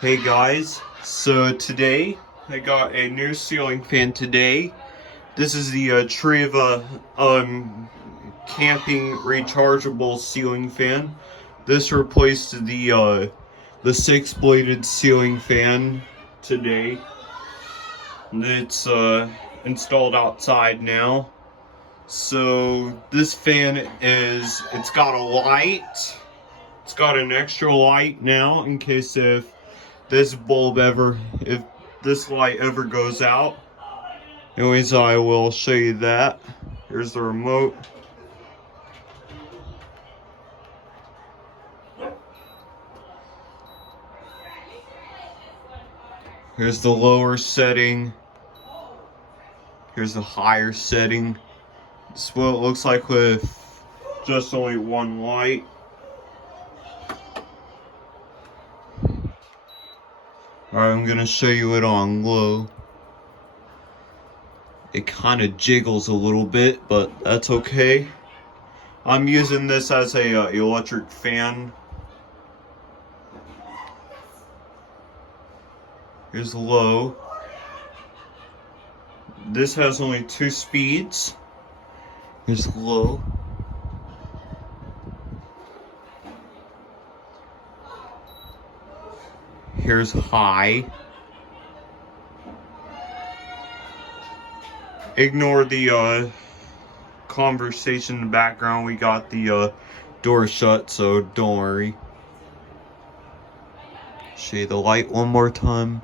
Hey guys, so today I got a new ceiling fan today. This is the Treva camping rechargeable ceiling fan. This replaced the six-bladed ceiling fan today. It's installed outside now. So this fan it's got a light. It's got an extra light now in case if if this light ever goes out. Anyways, I will show you that. Here's the remote. Here's the lower setting. Here's the higher setting. This is what it looks like with just only one light. Alright, I'm gonna show you it on low. It kind of jiggles a little bit, but that's okay. I'm using this as a electric fan. Here's low. This has only 2 speeds. Here's low. Here's high. Ignore the conversation in the background. We got the door shut, so don't worry. Show you the light one more time.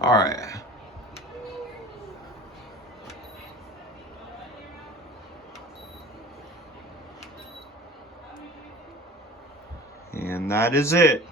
Alright. And that is it.